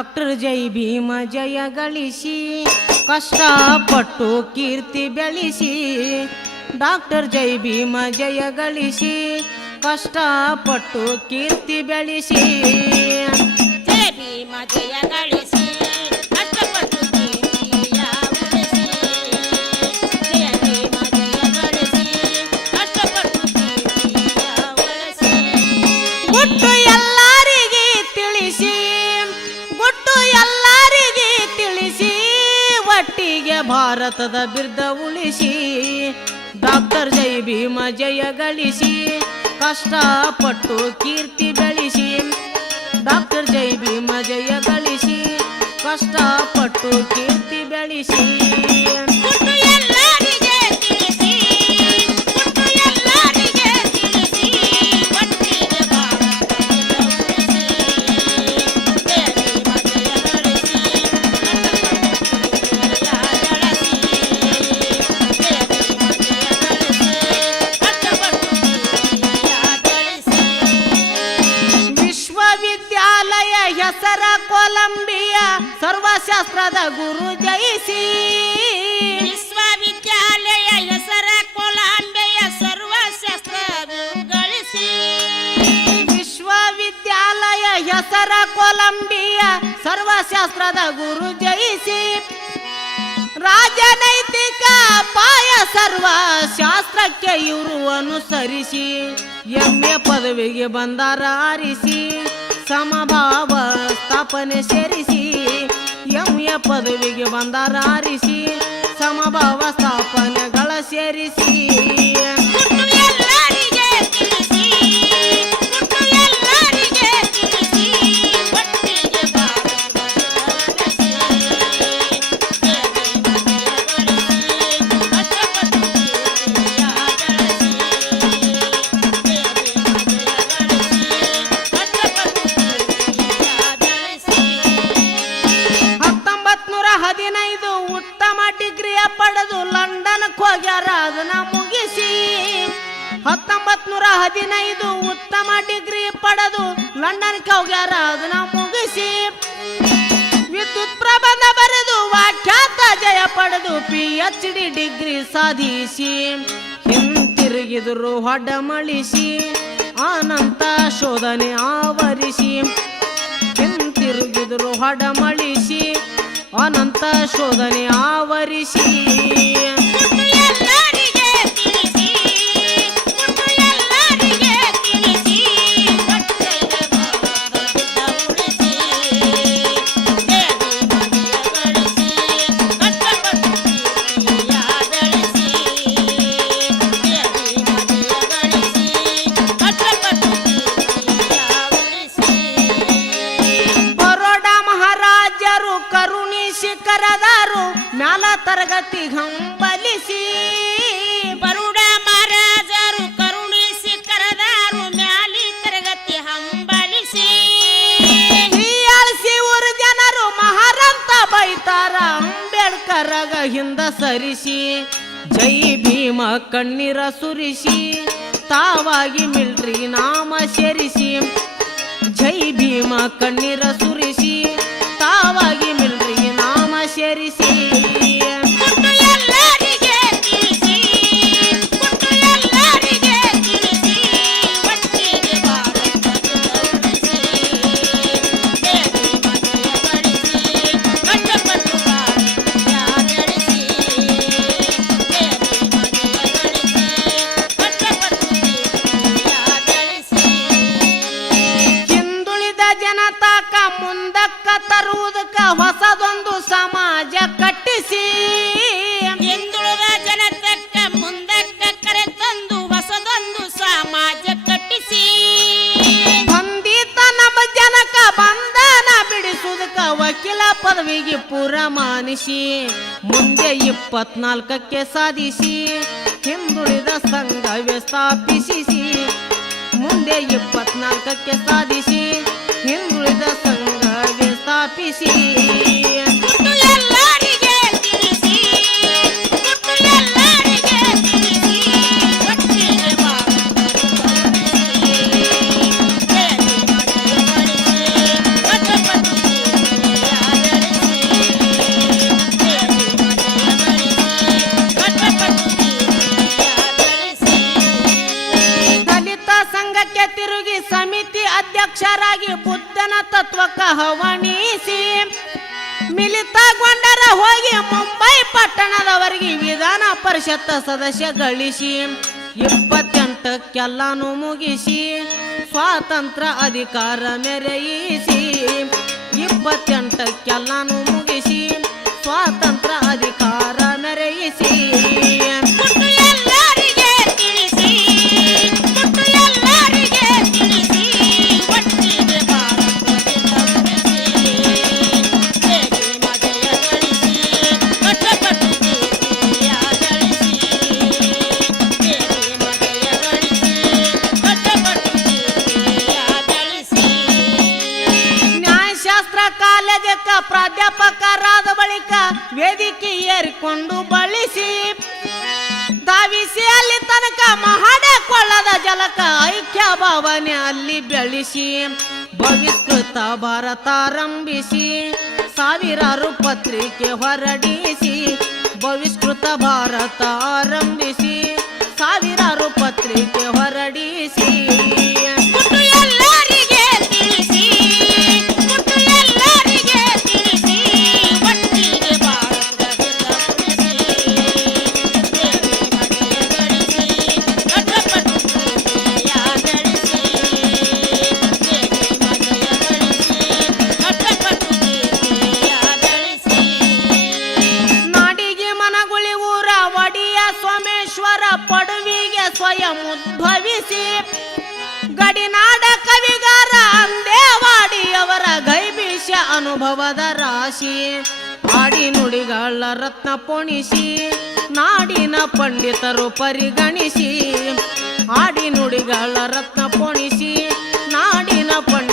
doctor ಜೈ ಭೀಮ ಜಯ ಗಳಿಸಿ ಕಷ್ಟಪಟ್ಟು ಕೀರ್ತಿ ಬೆಳೆಸಿ ಡಾಕ್ಟರ್ ಜೈ ಭೀಮ ಜಯ ಗಳಿಸಿ ಕಷ್ಟಪಟ್ಟು ಕೀರ್ತಿ ಬೆಳೆಸಿ ಜಯ ಭೀಮ ಜಯ ಗಳಿಸಿ ಕಷ್ಟಪಟ್ಟು ಕೀರ್ತಿಯ ಉಳಿಸಿ ಜಯ ಭೀಮ ಜಯ ಗಳಿಸಿ ಕಷ್ಟಪಟ್ಟು ಕೀರ್ತಿಯ ಉಳಿಸಿ ಗುಟ್ಟು ಎಲ್ಲರಿಗೆ ತಿಳಿಸಿ ಗುಟ್ಟು ಎಲ್ಲರಿಗೆ ತಿಳಿಸಿ ಒಟ್ಟಿಗೆ ಭಾರತದ ಬಿರ್ದ ಉಳಿಸಿ ಡಾಕ್ಟರ್ ಜೈ ಭೀಮ ಜಯ ಗಳಿಸಿ ಕಷ್ಟಪಟ್ಟು ಕೀರ್ತಿ ಬೆಳೆಸಿ ಡಾಕ್ಟರ್ ಜೈ ಭೀಮ ಜಯ ಗಳಿಸಿ ಕಷ್ಟಪಟ್ಟು ಕೀರ್ತಿ ಬೆಳೆಸಿ ಗುಟ್ಟು ಎಲ್ಲರಿಗೆ ತಿಳಿಸಿ ಗುಟ್ಟು ಎಲ್ಲರಿಗೆ ತಿಳಿಸಿ ಒಟ್ಟಿಗೆ ಭಾರತದ ಉಳಿಸಿ ಜಯ ಭೀಮ ಜಯ ಗಳಿಸಿ ಕಷ್ಟಪಟ್ಟು ಕೀರ್ತಿಯ ಗಳಿಸಿ ವಿಶ್ವವಿದ್ಯಾಲಯ ಹೆಸರ ಕೊಲಂಬಿಯಾ ಸರ್ವಶಾಸ್ತ್ರದ ಗುರು ಜಯಿಸಿ ವಿಶ್ವವಿದ್ಯಾಲಯ ಹೆಸರ ಕೊಲಂಬಿಯ ಸರ್ವಶಾಸ್ತ್ರ ಗಳಿಸಿ ವಿಶ್ವವಿದ್ಯಾಲಯ ಹೆಸರ ಕೊಲಂಬಿಯಾ ಸರ್ವಶಾಸ್ತ್ರದ ಗುರು ಜಯಿಸಿ ರಾಜನೈತಿಕ ಪಾಯ ಸರ್ವ ಶಾಸ್ತ್ರಕ್ಕೆ ಇವರು ಅನುಸರಿಸಿ ಎಮ್ಮೆ ಪದವಿಗೆ ಬಂದಾರ ಆರಿಸಿ ಸಮಭಾವ ಸ್ಥಾಪನೆ ಸೇರಿಸಿ ಎಮ್ಮೆ ಪದವಿಗೆ ಬಂದಾರ ಆರಿಸಿ ಸಮಭಾವ ಸ್ಥಾಪನೆಗಳ ಸೇರಿಸಿ ಗುಟ್ಟು ಎಲ್ಲರಿಗೆ ತಿಳಿಸಿ ಗುಟ್ಟು ಎಲ್ಲರಿಗೆ ತಿಳಿಸಿ ಒಟ್ಟಿಗೆ ಭಾರತದ ಉಳಿಸಿ ಜಯ ಭೀಮ ಜಯ ಗಳಿಸಿ ಕಷ್ಟಪಟ್ಟು ಕೀರ್ತಿಯ ಗಳಿಸಿ ಜಯ ಭೀಮ ಜಯ ಗಳಿಸಿ ಕಷ್ಟಪಟ್ಟು ಕೀರ್ತಿಯ ಗಳಿಸಿ 1915 ಉತ್ತಮ ಡಿಗ್ರಿಯ ಪಡೆದು ಲಂಡನ್ಗೆ ಹೋಗ್ಯಾರ ಅದನ್ನ ಮುಗಿಸಿ 1915 ಉತ್ತಮ ಡಿಗ್ರಿ ಪಡೆದು ಲಂಡನ್ಗೆ ಹೋಗ್ಯಾರ ಅದನ್ನ ಮುಗಿಸಿ ವಿದ್ಯುತ್ ಪ್ರಬಂಧ ಬರೆದು ವ್ಯಾಖ್ಯಾತ ಜಯ ಪಡೆದು PhD ಡಿಗ್ರಿ ಸಾಧಿಸಿ ಹಿಂತಿರುಗಿದ್ರು ಹೊಡಮಳಿಸಿ ಅನಂತ ಶೋಧನೆ ಆವರಿಸಿ ಹಿಂತಿರುಗಿದ್ರು ಹೊಡಮಳಿಸಿ ಅನಂತ ಶೋಧನೆ ಆವರಿಸಿ ಗುಟ್ಟು ಎಲ್ಲರಿಗೆ ತಿಳಿಸಿ ಗುಟ್ಟು ಎಲ್ಲರಿಗೆ ತಿಳಿಸಿ ಒಟ್ಟಿಗೆ ಭಾರತದ ಉಳಿಸಿ ಜಯ ಭೀಮ ಜಯ ಗಳಿಸಿ ಕಷ್ಟಪಟ್ಟು ಕೀರ್ತಿಯ ಗಳಿಸಿ ಜಯ ಭೀಮ ಜಯ ಗಳಿಸಿ ಕಷ್ಟಪಟ್ಟು ಕೀರ್ತಿಯ ಉಳಿಸಿ ಬರೋಡ ಮಹಾರಾಜರು ಕರುಣಿಸಿ ಕರೆದಾರು ಮ್ಯಾಲ ತರಗತಿ ಹಂಬಲಿಸಿ ಬರುಡ ಮಹಾರಾಜರು ಕರುಣಿಸಿ ಕರೆದಾರು ಮ್ಯಾಲಿ ತರಗತಿ ಹಂಬಲಿಸಿ ಹೀಯಾಳಿಸಿ ಊರು ಜನರು ಮಹಾರಂತ ಬೈತಾರ ಅಂಬೇಡ್ಕರಗ ಹಿಂದ ಸರಿಸಿ ಜೈ ಭೀಮ ಕಣ್ಣೀರ ಸುರಿಸಿ ತಾವಾಗಿ ಮಿಲ್ಟ್ರಿ ನಾಮ ಸೇರಿಸಿ ಜೈ ಭೀಮ ಕಣ್ಣೀರ ಸುರಿಸಿ ತಾವಾಗಿ ಮಿಲ್ಟ್ರಿ ನಾಮ ಸೇರಿಸಿ ಗುಟ್ಟು ಎಲ್ಲರಿಗೆ ತಿಳಿಸಿ ಗುಟ್ಟು ಎಲ್ಲರಿಗೆ ತಿಳಿಸಿ ಒಟ್ಟಿಗೆ ಭಾರತದ ಉಳಿಸಿ ಜಯ ಭೀಮ ಜಯ ಗಳಿಸಿ ಕಷ್ಟಪಟ್ಟು ಭಾರತೀಯ ಗಳಿಸಿ ಜಯ ಭೀಮ ಜಯ ಗಳಿಸಿ ಕಷ್ಟಪಟ್ಟು ಕೀರ್ತಿಯ ಗಳಿಸಿ ಹಿಂದುಳಿದ ಜನತಾಕ ಮುಂದಕ್ಕ ತರುವುದಕ್ಕ ಹೊಸದೊಂದು ಸಮಾಜ ಕಟ್ಟಿಸಿ ಹಿಂದುಳಿದ ಜನತಕ್ಕ ಮುಂದಕ್ಕ ಕರೆ ತಂದು ಹೊಸದೊಂದು ಸಮಾಜ ಕಟ್ಟಿಸಿ ಬಂದಿತ ನಮ್ಮ ಜನಕ ಬಂಧನ ಬಿಡಿಸುವುದಕ್ಕ ವಕೀಲ ಪದವಿಗೆ ಪೂರ ಮಾನಿಸಿ ಮುಂದೆ 24ಕ್ಕೆ ಸಾಧಿಸಿ ಹಿಂದುಳಿದ ಸಂಘವೇ ಸ್ಥಾಪಿಸಿ ಮುಂದೆ 24ಕ್ಕೆ ಸಾಧಿಸಿ ಹಿಂದುಳಿದ ಸಂಘವೇ ಸ್ಥಾಪಿಸಿ ಗುಟ್ಟು ಎಲ್ಲರಿಗೆ ತಿಳಿಸಿ ಗುಟ್ಟು ಎಲ್ಲರಿಗೆ ತಿಳಿಸಿ ಒಟ್ಟಿಗೆ ಭಾರತದ ಉಳಿಸಿ ಜಯ ಭೀಮ ಜಯ ಗಳಿಸಿ ಕಷ್ಟಪಟ್ಟು ಕೀರ್ತಿಯ ಮಿಲಿತಗೊಂಡರ ಹೋಗಿ ಮುಂಬೈ ಪಟ್ಟಣದವರೆಗೆ ವಿಧಾನ ಪರಿಷತ್ ಸದಸ್ಯ ಗಳಿಸಿ 28ಕ್ಕೆಲ್ಲಾನು ಮುಗಿಸಿ ಸ್ವಾತಂತ್ರ್ಯ ಅಧಿಕಾರ ಮೆರೆಯಿಸಿ 28ಕ್ಕೆಲ್ಲಾನು ಮುಗಿಸಿ ಸ್ವಾತಂತ್ರ್ಯ ಅಧಿಕಾರ ಮೆರೆಯಿಸಿ ಗುಟ್ಟು ಎಲ್ಲರಿಗೆ ತಿಳಿಸಿ ಗುಟ್ಟು ಎಲ್ಲರಿಗೆ ತಿಳಿಸಿ ಒಟ್ಟಿಗೆ ಭಾರತದಿಂದ ಉಳಿಸಿ ಬೇರೆ ಮಜೆಯ ಗಳಿಸಿ ಕಟ್ಟಕಟ್ಟು ಕೀರ್ತಿಯ ಗಳಿಸಿ ಬೇರೆ ಮಜೆಯ ಗಳಿಸಿ ಕಟ್ಟಕಟ್ಟು ಕೀರ್ತಿಯ ಗಳಿಸಿ ನ್ಯಾಯಶಾಸ್ತ್ರ ಕಾಲೇಜಕ್ಕ ಪ್ರಾಧ್ಯಾಪಕರಾದ ಬಳಿಕ ವೇದಿಕೆ ಏರಿಕೊಂಡು ಬಳಸಿ ಧಾವಿಸಿ ಅಲ್ಲಿ ತನಕ ಮಹಾಡಕೊಳ್ಳದ ಜಲಕ ಐಕ್ಯ ಭಾವನೆ ಅಲ್ಲಿ ಬೆಳೆಸಿ ಭವಿಷ್ಕೃತ ಭಾರತ ಆರಂಭಿಸಿ ಸಾವಿರಾರು ಪತ್ರಿಕೆ ಹೊರಡಿಸಿ ಭವಿಷ್ಕೃತ ಭಾರತ ಆರಂಭಿಸಿ ಸಾವಿರಾರು ಪತ್ರಿಕೆ ಹೊರಡಿಸಿ ಗುಟ್ಟು ಎಲ್ಲರಿಗೆ ತಿಳಿಸಿ ಗುಟ್ಟು ಎಲ್ಲರಿಗೆ ತಿಳಿಸಿ ಒಟ್ಟಿಗೆ ಭಾರತದಿಂದ ಉಳಿಸಿ ಬೇರೆ ಮಜೆಯ ಗಳಿಸಿ ಕಟ್ಟಕಟ್ಟು ಕೀರ್ತಿಯ ಗಳಿಸಿ ಬೇರೆ ಮಜೆಯ ಗಳಿಸಿ ಕಟ್ಟಕಟ್ಟು ಕೀರ್ತಿಯ ಗಳಿಸಿ ನಾಡಿಗೆ ಮನಗುಳಿ ಊರ ಒಡಿಯ ಸೋಮೇಶ್ವರ ಪಡುವಿಗೆ ಸ್ವಯಂ ಉದ್ಭವಿಸಿ ಗಡಿನಾಡ ಕವಿಗಾರ ಅಂದೇವಾಡಿಯವರ ಗೈಬೀಶ ಅನುಭವದ ರಾಶಿ ಆಡಿ ನುಡಿಗಳ ರತ್ನ ಪೋಣಿಸಿ ನಾಡಿನ ಪಂಡಿತರು ಪರಿಗಣಿಸಿ ಆಡಿ ನುಡಿಗಳ ರತ್ನ ಪೋಣಿಸಿ ನಾಡಿನ ಪಂಡಿತ